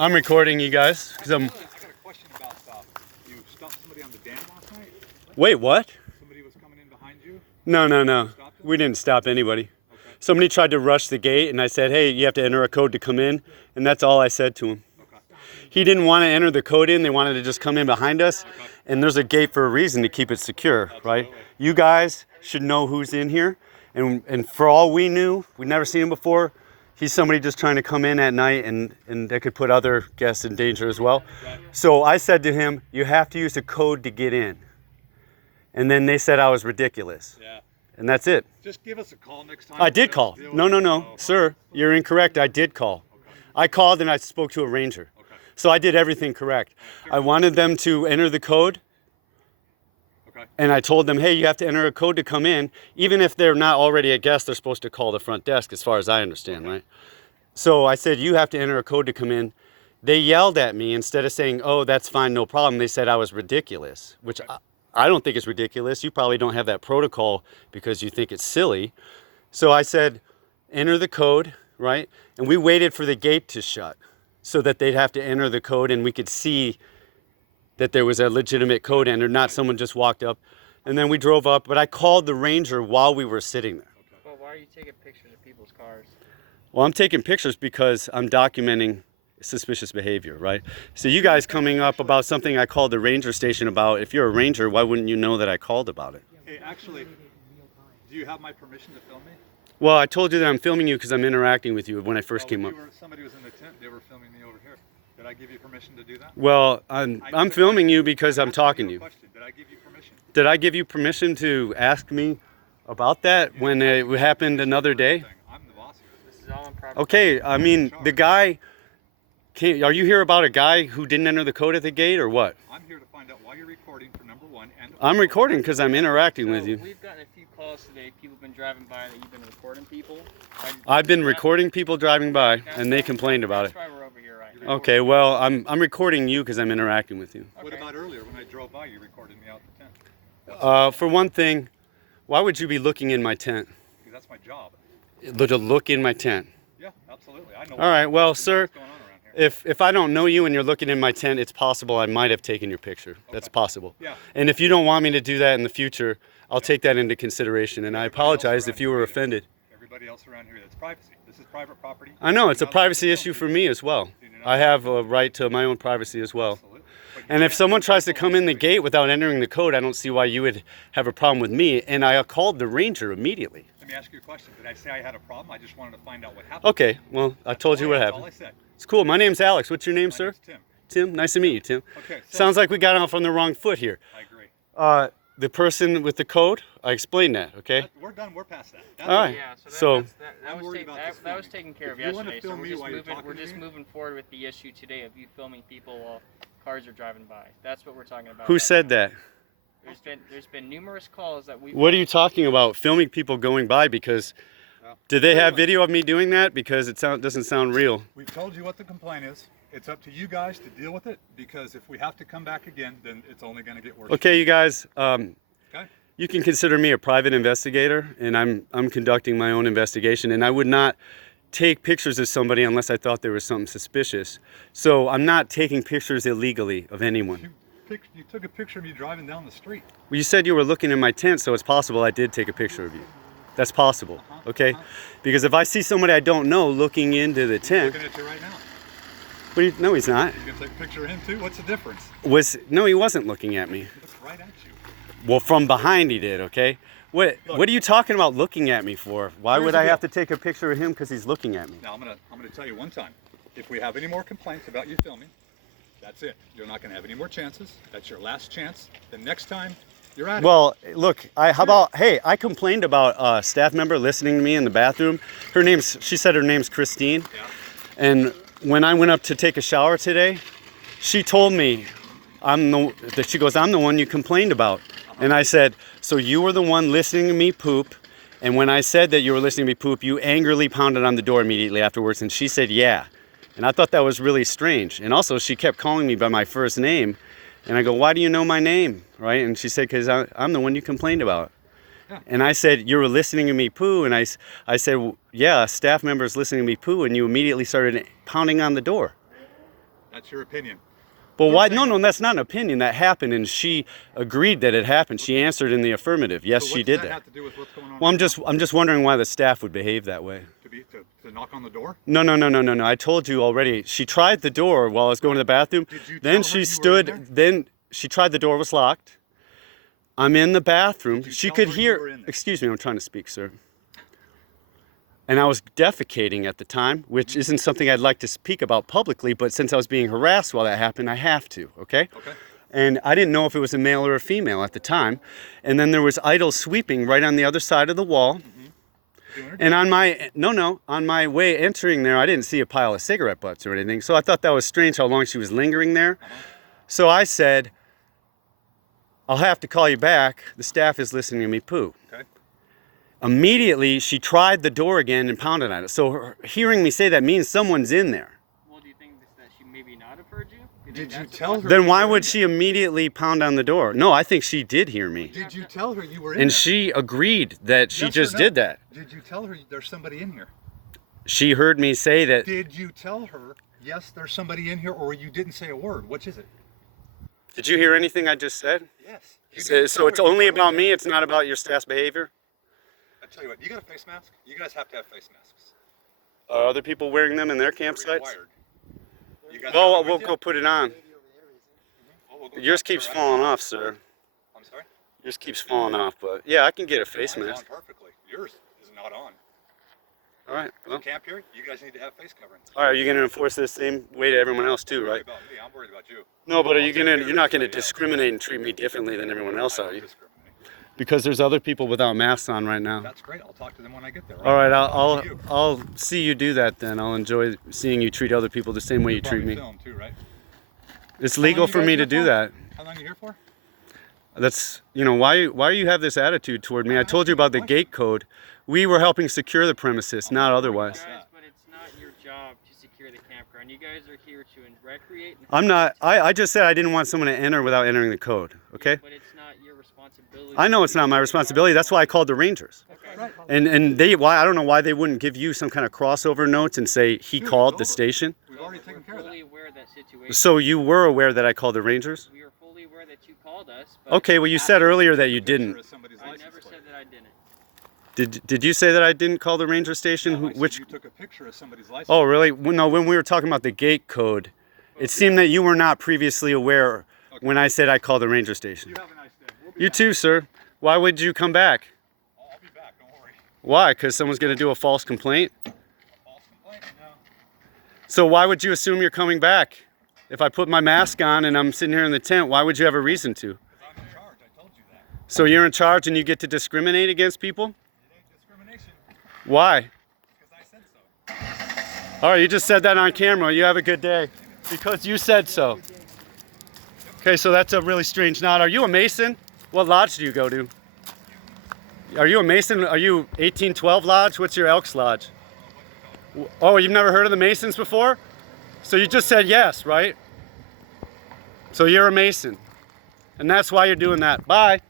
I'm recording you guys because I'm. I got a question about you stopped somebody on the dam last night? Wait, what? Somebody was coming in behind you? No. We didn't stop anybody. Okay. Somebody tried to rush the gate, and I said, "Hey, you have to enter a code to come in," and that's all I said to him. Okay. He didn't want to enter the code in; they wanted to just come in behind us. And there's a gate for a reason to keep it secure, right? You guys should know who's in here, and for all we knew, we'd never seen him before. He's somebody just trying to come in at night, and that could put other guests in danger as well. So I said to him, "You have to use a code to get in." And then they said I was ridiculous. Yeah. And that's it. Just give us a call next time. I did call. No. Sir, you're incorrect. I did call. I called and I spoke to a ranger. So I did everything correct. I wanted them to enter the code. Okay. And I told them, hey, you have to enter a code to come in. Even if they're not already a guest, they're supposed to call the front desk, as far as I understand, right? So I said, you have to enter a code to come in. They yelled at me. Instead of saying, oh, that's fine, no problem, they said I was ridiculous, which I don't think it's ridiculous. You probably don't have that protocol because you think it's silly. So I said, enter the code, right? And we waited for the gate to shut so that they'd have to enter the code and we could see that there was a legitimate code entered, not someone just walked up. And then we drove up, but I called the ranger while we were sitting there. Well, why are you taking pictures of people's cars? Well, I'm taking pictures because I'm documenting suspicious behavior, right? So you guys coming up about something I called the ranger station about, if you're a ranger, why wouldn't you know that I called about it? Hey, actually, do you have my permission to film me? Well, I told you that I'm filming you because I'm interacting with you when I first came up. Somebody was in the tent, they were filming me over here. Did I give you permission to do that? Well, I'm filming you because I'm talking to you. Did I give you permission? Did I give you permission to ask me about that when it happened another day? I'm the boss here. This is all on private. Okay, I mean, the guy, are you here about a guy who didn't enter the code at the gate or what? I'm here to find out why you're recording for number one. And I'm recording because I'm interacting with you. We've gotten a few calls today. People have been driving by that you've been recording people. I've been recording people driving by, and they complained about it. That's why we're over here right now. Okay, well, I'm recording you because I'm interacting with you. What about earlier when I drove by, you recorded me out the tent? For one thing, why would you be looking in my tent? Because that's my job. To look in my tent. Yeah, absolutely. I know. All right, well, sir, what's going on around here. if I don't know you and you're looking in my tent, it's possible I might have taken your picture. That's possible. Yeah. And if you don't want me to do that in the future, I'll take that into consideration. And I apologize if you were offended. Everybody else around here, that's privacy. This is private property. I know, it's a privacy issue for me as well. I have a right to my own privacy as well. Absolutely. But And if someone tries to come in the gate without entering the code, I don't see why you would have a problem with me. And I called the ranger immediately. let me ask you a question. Did I say I had a problem? I just wanted to find out what happened. Okay, well, I told you what That's all happened. I said. It's cool. My name's Alex. What's your name, My sir? name's Tim. Tim, nice to meet you, Tim. Okay. So Sounds like we got off on the wrong foot here. I agree. The person with the code, I explained that, okay? We're done. We're past that. That's All right. Yeah, so So- that I'm was worried about this that was filming. taken care of If you wanna yesterday. So film we're me just while you're moving. talking We're to just me? moving forward with the issue today of you filming people while cars are driving by. That's what we're talking about. Who right said now. that? There's been numerous calls that we. What are you talking about? Filming people going by because did they have video of me doing that? Because it doesn't sound real. We've told you what the complaint is. It's up to you guys to deal with it because if we have to come back again, then it's only going to get worse. Okay, you guys, Okay? you can consider me a private investigator, and I'm conducting my own investigation, and I would not take pictures of somebody unless I thought there was something suspicious. So I'm not taking pictures illegally of anyone. You took a picture of me driving down the street. Well, you said you were looking in my tent, so it's possible I did take a picture of you. That's possible, okay? Because if I see somebody I don't know looking into the tent, Looking at you right now. no, he's not. You can take a picture of him too. What's the difference? No, he wasn't looking at me. He looks right at you. Well, from behind he did, okay? What are you talking about looking at me for? Why Here's would the I have deal. to take a picture of him because he's looking at me? Now I'm gonna tell you one time. If we have any more complaints about you filming, that's it. You're not gonna have any more chances. That's your last chance. The next time, you're out. Well, look, I complained about a staff member listening to me in the bathroom. She said her name's Christine. Yeah. And when I went up to take a shower today, she told me, I'm the one you complained about. And I said, so you were the one listening to me poop. And when I said that you were listening to me poop, you angrily pounded on the door immediately afterwards. And she said, yeah. And I thought that was really strange. And also she kept calling me by my first name. And I go, why do you know my name? Right? And she said, because I'm the one you complained about. Yeah. And I said, you were listening to me poo. And I said, well, yeah, a staff member is listening to me poo. And you immediately started pounding on the door. That's your opinion. Well, We're why? saying- No, that's not an opinion. That happened, and she agreed that it happened. She answered in the affirmative. Yes, So she what did does that that. have to do with what's going on? Well, right I'm just wondering why the staff would behave that way. now? To knock on the door? No. I told you already. She tried the door while I was going to the bathroom. Did you Then tell her she you were in stood. there? Then she tried the door was locked. I'm in the bathroom. Did you She tell could her you hear. were in there? Excuse me, I'm trying to speak, sir. And I was defecating at the time, which isn't something I'd like to speak about publicly, but since I was being harassed while that happened, I have to, okay? Okay. And I didn't know if it was a male or a female at the time. And then there was idle sweeping right on the other side of the wall. Doing her And on my way entering there, I didn't see a pile of cigarette butts or anything. So I thought that was strange how long she was lingering there. So I said, I'll have to call you back. The staff is listening to me poo. Okay. Immediately, she tried the door again and pounded on it. So hearing me say that means someone's in there. Well, do you think that she maybe not have heard you? Do you Did think you that's a tell her? Then you why were would in she immediately pound on the door? No, I think she did hear me. there? Did you tell her you were in And there? she agreed that she Yes or just no? did that. Did you tell her there's somebody in here? She heard me say that. Did you tell her, yes, there's somebody in here, or you didn't say a word? Which is it? Did you hear anything I just said? Yes. You So, didn't so tell it's her you only were in about there. me, it's not about your staff's behavior? I tell you what, you got a face mask? You guys have to have face masks. Are other people wearing them in their They're campsites? required. You guys Well, have them we'll with go you? put it on. Well, we'll go Yours talk to her keeps right falling now. off, sir. I'm sorry? Yours keeps falling off, but yeah, I can get a face Mine's mask. on perfectly. Yours is not on. All right. Well, Camp here, you guys need to have face coverings. all right. Are you going to enforce this same way to everyone else too, Don't worry right? about me. I'm worried about you. No, but are you I'll take gonna? care You're of not going to everybody else. discriminate and treat me differently than everyone else, I are don't you? discriminate. Because there's other people without masks on right now. That's great. I'll talk to them when I get there. All right. I'll I'll I'll see you do that then. I'll enjoy seeing you treat other people the same way you treat me. Film too, right? It's How long legal you for guys me here to do for? that. How long are you here for? That's, why you have this attitude toward me. I told you about the gate code. We were helping secure the premises, not otherwise. Guys, but it's not your job to secure the campground. You guys are here to recreate. And I'm not, I just said I didn't want someone to enter without entering the code, okay? But it's not your responsibility. I know it's not my responsibility. That's why I called the Rangers. Okay. And I don't know why they wouldn't give you some kind of crossover notes and say he Dude, called it's the over. station. We've already taken care We're of that. fully aware of that situation. So you were aware that I called the Rangers? We are fully aware that you called us. But Okay, well you said earlier that you Picture didn't. of somebody's I license never plate. said that I didn't. Did you say that I didn't call the ranger station? No, I said Which? you took a picture of somebody's license. Oh, really? No, when we were talking about the gate code, it seemed that you were not previously aware when I said I called the ranger station. You have a nice day. We'll be You back. too, sir. Why would you come back? I'll be back. Don't worry. Why? Because someone's going to do a false complaint? False complaint? No. So why would you assume you're coming back? If I put my mask on and I'm sitting here in the tent, why would you have a reason to? Because I'm in charge. I told you that. So you're in charge and you get to discriminate against people? It ain't discrimination. Why? Because I said so. All right, you just said that on camera. You have a good day. Because you said so. Okay, so that's a really strange nod. Are you a Mason? What lodge do you go to? Are you a Mason? Are you 1812 Lodge? What's your Elks Lodge? Oh, you've never heard of the Masons before? So you just said yes, right? So you're a Mason. And that's why you're doing that. Bye.